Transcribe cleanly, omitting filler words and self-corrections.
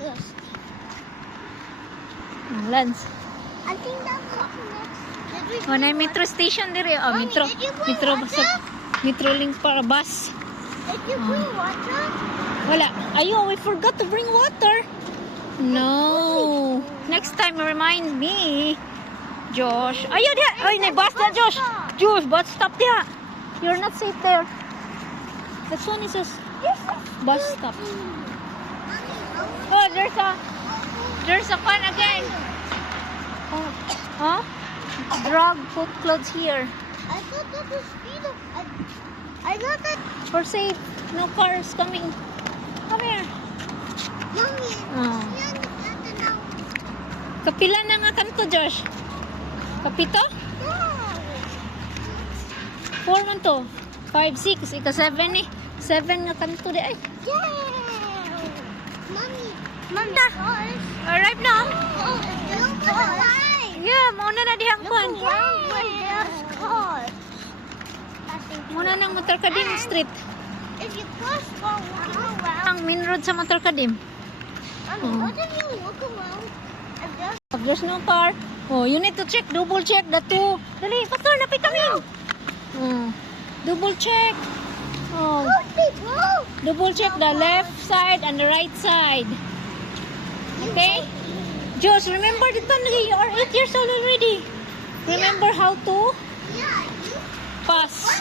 Yes. Lance. I think that's what next. Did we Oh, na bring metro station dire. Oh, Mommy, metro. did you bring Metro water? Metro link para bus. Did you bring water? Wala. Ayo, we forgot to bring water. No. Next time remind me. Josh. Ayo dia. Ay, na bus na Josh. Josh, bus stop dia. You're not safe there. That one is a bus stop. Oh, there's a one again. Oh, huh? Drug put clothes here. I thought that was speed of. I thought that. For safe. No cars coming. Come here. Mommy. Oh. Yan, natin now. Kapila na nga kanto, Josh? Kapito? Yeah. 4 man to. 5, 6. Ika 7 eh. 7 nga kanto di ay. Yeah. Mommy. Mommy. Cars. Arrive na. Oh, look at the line. Yeah, mauna na dihang kwan. There's cars. Muna nang Matarkadim Street. If you cross while walking around. Ang main road sa Matarkadim. Mommy, what if you look around and There's there's no car. Oh, you need to check, double check the two. Dali, pastor, napit kami. Oh, double check. Oh, people? double check the left side and the right side. Okay? Josh, remember dito you are 8 years old already. Remember how to Yeah, you pass.